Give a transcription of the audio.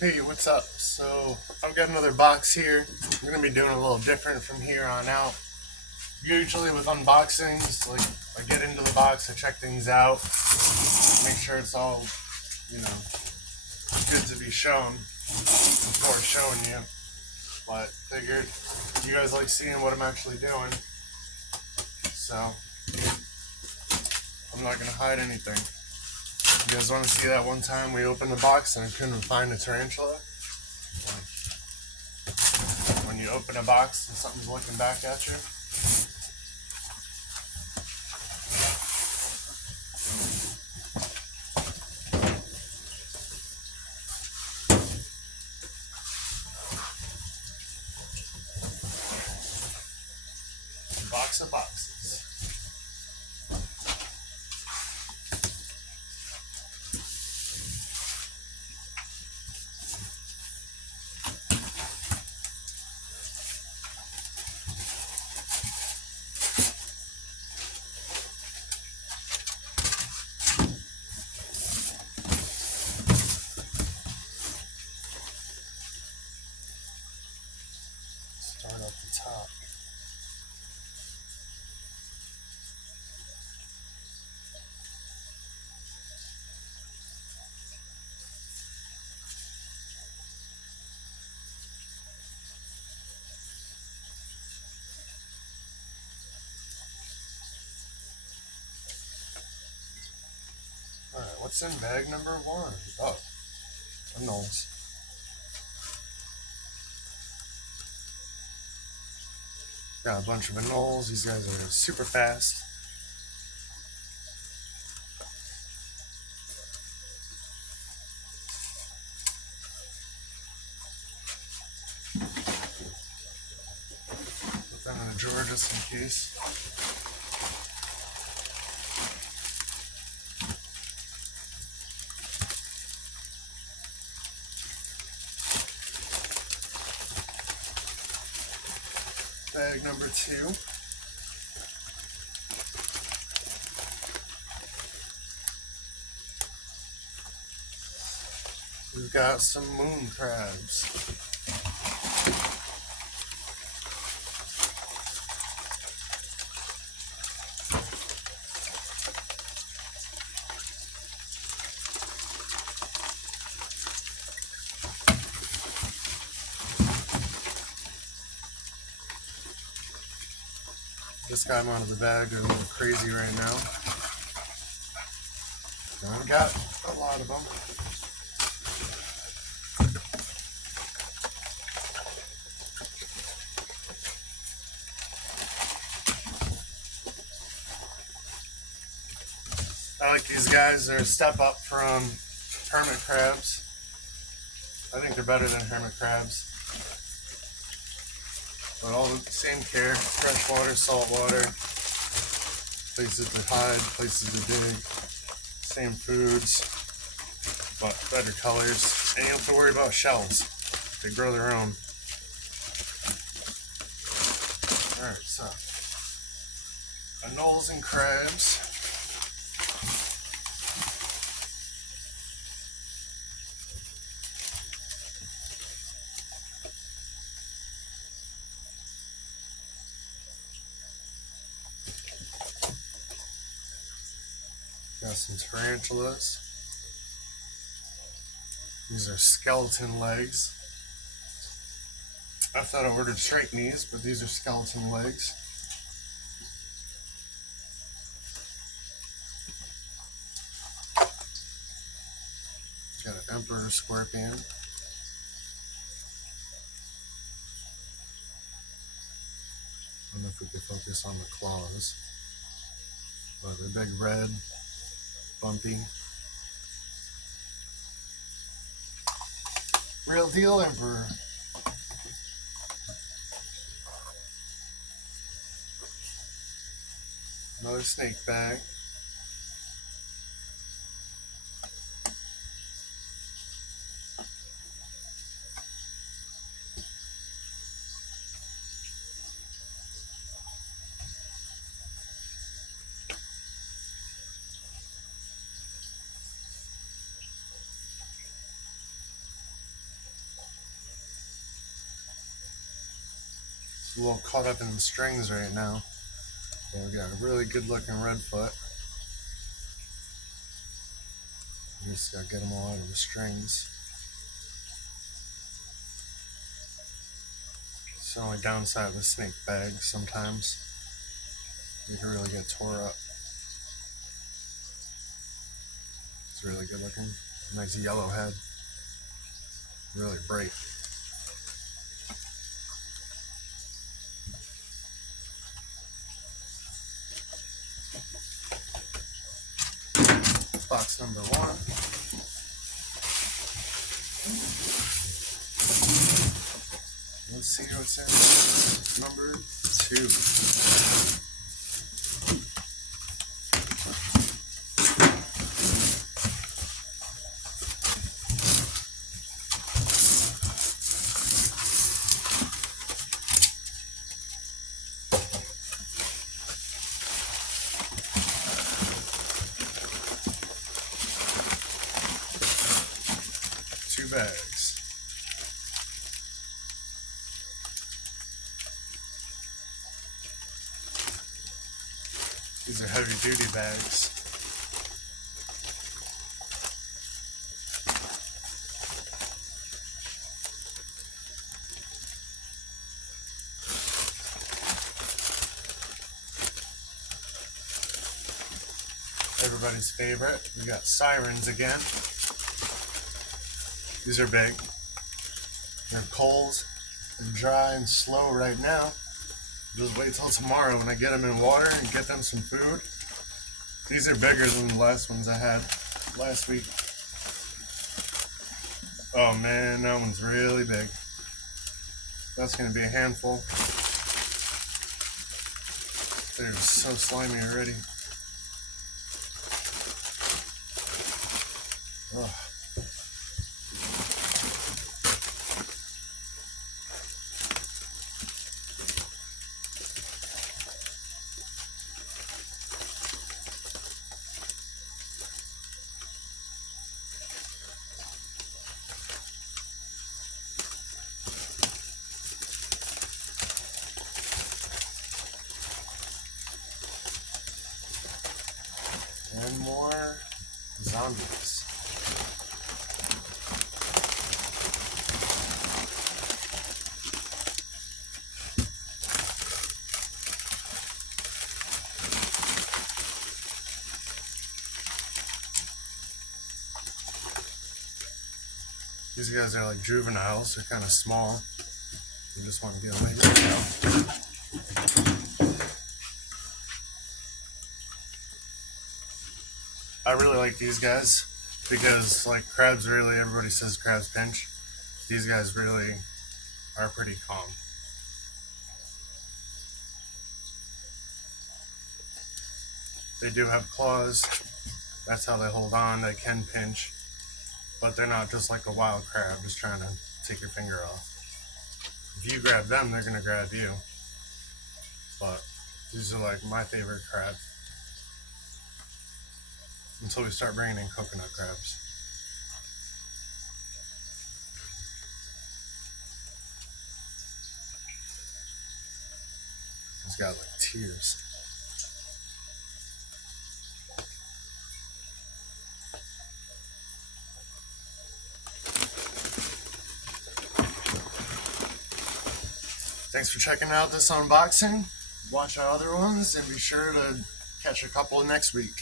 Hey, what's up? So, I've got another box here. I'm going to be doing a little different from here on out. Usually with unboxings, like, I get into the box, I check things out, make sure it's all, you know, good to be shown before showing you. But figured you guys like seeing what I'm actually doing, so I'm not going to hide anything. You guys want to see that one time we opened the box and I couldn't find a tarantula? When you open a box and something's looking back at you? Box of boxes. Start at the top. Alright, what's in bag number one? Oh, anoles. Got a bunch of anoles. These guys are super fast. Put them in a drawer just in case. Bag number two. We've got some moon crabs. Just got them out of the bag. They're a little crazy right now. I've got a lot of them. I like these guys. They're a step up from hermit crabs. I think they're better than hermit crabs. But all the same care, fresh water, salt water, places to hide, places to dig, same foods, but better colors. And you don't have to worry about shells. They grow their own. Alright, so anoles and crabs. Got some tarantulas. These are skeleton legs. I thought I ordered straight knees, but these are skeleton legs. Got an emperor scorpion. I don't know if we can focus on the claws, but they're big, red, bumpy. Real deal emperor. Another snake bag. a little caught up in the strings right now. But we got a really good looking redfoot. We just gotta get them all out of the strings. It's the only downside of a snake bag sometimes. They can really get tore up. It's really good looking. Nice yellow head. Really bright. Box number 1. Let's see what's in number 2. Two bags. These are heavy duty bags. Everybody's favorite. We got sirens again. These are big. They're cold and dry and slow right now. Just wait till tomorrow when I get them in water and get them some food. These are bigger than the last ones I had last week. Oh man, that one's really big. That's gonna be a handful. They're so slimy already. Ugh. And more zombies. These guys are like juveniles. They're kind of small. You just want to get them out. I really like these guys because, like, crabs really, everybody says crabs pinch. These guys really are pretty calm. They do have claws. That's how they hold on. They can pinch. But they're not just like a wild crab just trying to take your finger off. If you grab them, they're going to grab you. But these are like my favorite crab. Until we start bringing in coconut crabs. It's got like tears. Thanks for checking out this unboxing. Watch our other ones and be sure to catch a couple next week.